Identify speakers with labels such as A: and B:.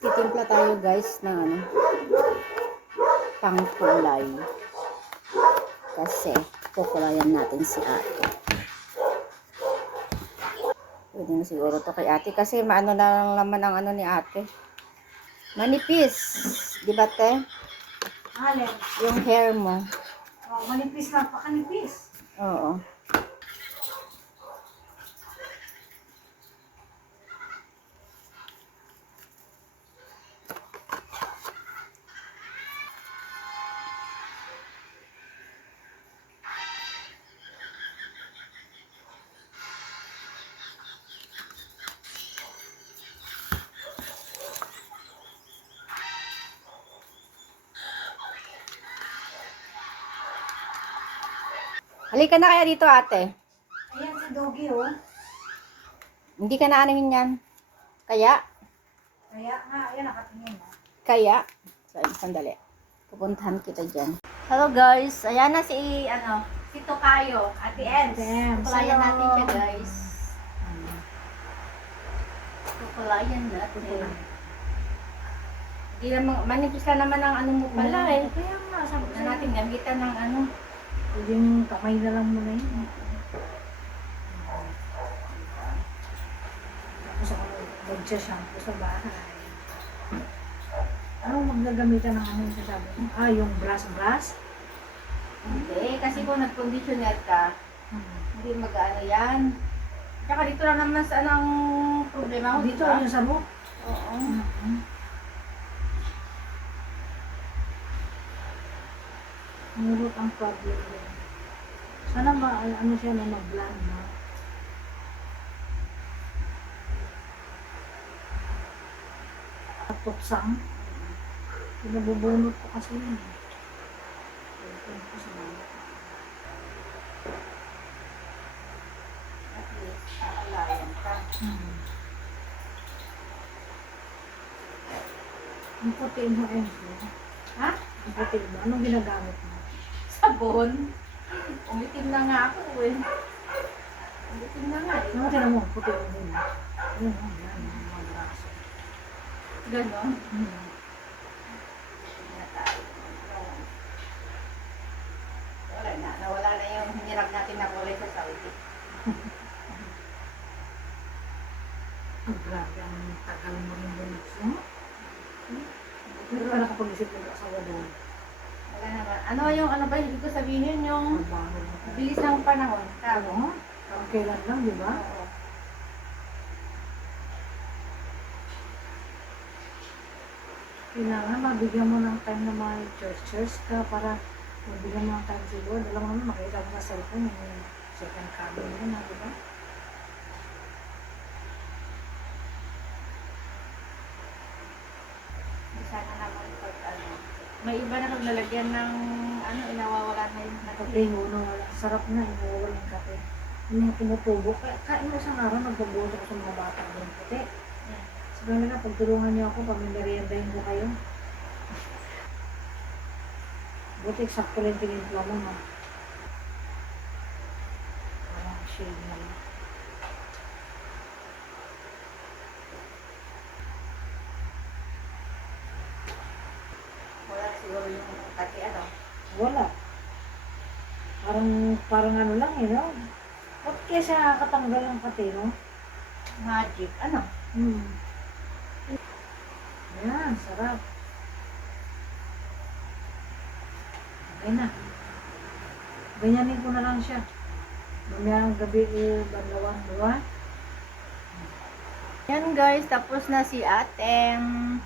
A: Titimpla tayo guys ng ano, pangkulay. Kasi, kukulayan natin si ate. Pwede na siguro to kay ate kasi maano na lang laman ang ano ni ate. Manipis. Di ba te?
B: Alin?
A: Yung hair mo.
B: Oh, manipis lang pa kanipis.
A: Oo. Halika na kaya dito ate.
B: Ayan si Doggy, oh.
A: Hindi ka na anuhin yan. Kaya,
B: Kaya nga, ayan, nakatingin, oh.
A: kaya, so, sandali. Pupuntahan kita dyan. Hello guys, ayan na si, ano, si Tokayo, Ate Ems, Kukulayan
B: hello.
A: natin siya guys. Kukulayan natin. Hindi naman, manipis ka naman ang ano mo pala eh.
B: Kaya nga, sabi
A: na natin gamitan ng ano.
B: Yung kamay na lang muna yun. Tapos ako nagsha-shampoo sa bahay. Anong magagamitan ng ano yung sasabi mo? Ah, yung brush-brush?
A: Hindi, kasi kung nag-conditioner ka,
B: Hmm.
A: hindi mag-ano yan. Tsaka dito lang naman sa anong problema mo,
B: Dito,
A: diba?
B: yung sa mo?
A: Oo.
B: Mm-hmm. Nurot ang problem. Sana ma, ano siya na mag-blend na. Tuksang. Pinabubunot ko kasi yun.
A: Ka.
B: Hmm. Ang puti mo, Enzo.
A: Ha?
B: Ang puti mo. Anong ginagamit mo?
A: Sabon? Umitim na nga ako eh. Umitim na nga eh.
B: Tinan mo? Puti mo din. Yun, yan. Yung mga braso.
A: Ganon.
B: Hmm.
A: Wala na. Nawala na yung hinirap natin na kulay sa Saudi.
B: Ang grabe, ang tagal mo rin din. No? Pero ka nakapag-isip ng asawa doon.
A: Wala naman. Ano yung ano ba ibig ko sabihin yung bilis ng panahon. Tama.
B: Ano? Ang kailan lang, di ba?
A: Oo.
B: Kailangan mabigyan mo ng time na mga church-church ka para mabigyan mo ng time si Lord. Alam mo naman, makita mo sa cellphone yung second yun, ha, di ba?
A: Sana naman pag ano. May iba na maglalagyan ng ano, inawawala na yung
B: Kape, uno, wala. Sarap na, inuwal ng kape. Yung mga tumutubo. Kaya kain mo isang araw, nagbabuto ko sa mga bata din puti. Sabi nila, pagtulungan niyo ako, pag meriendahin ko kayo. Buti, sakto lang tinimpla mo, ha? Parang shade na lang.
A: Wala siguro yung kati ano.
B: Wala. Parang, parang ano lang, eh, no? Ba't kaya siya nakakatanggal ng pati, no?
A: Magic. Ano?
B: Hmm. Yan, sarap. Okay na. Ganyanin ko na lang siya. Mamaya ang gabi, eh, banlawan, diba?
A: Yan guys, tapos na si atem.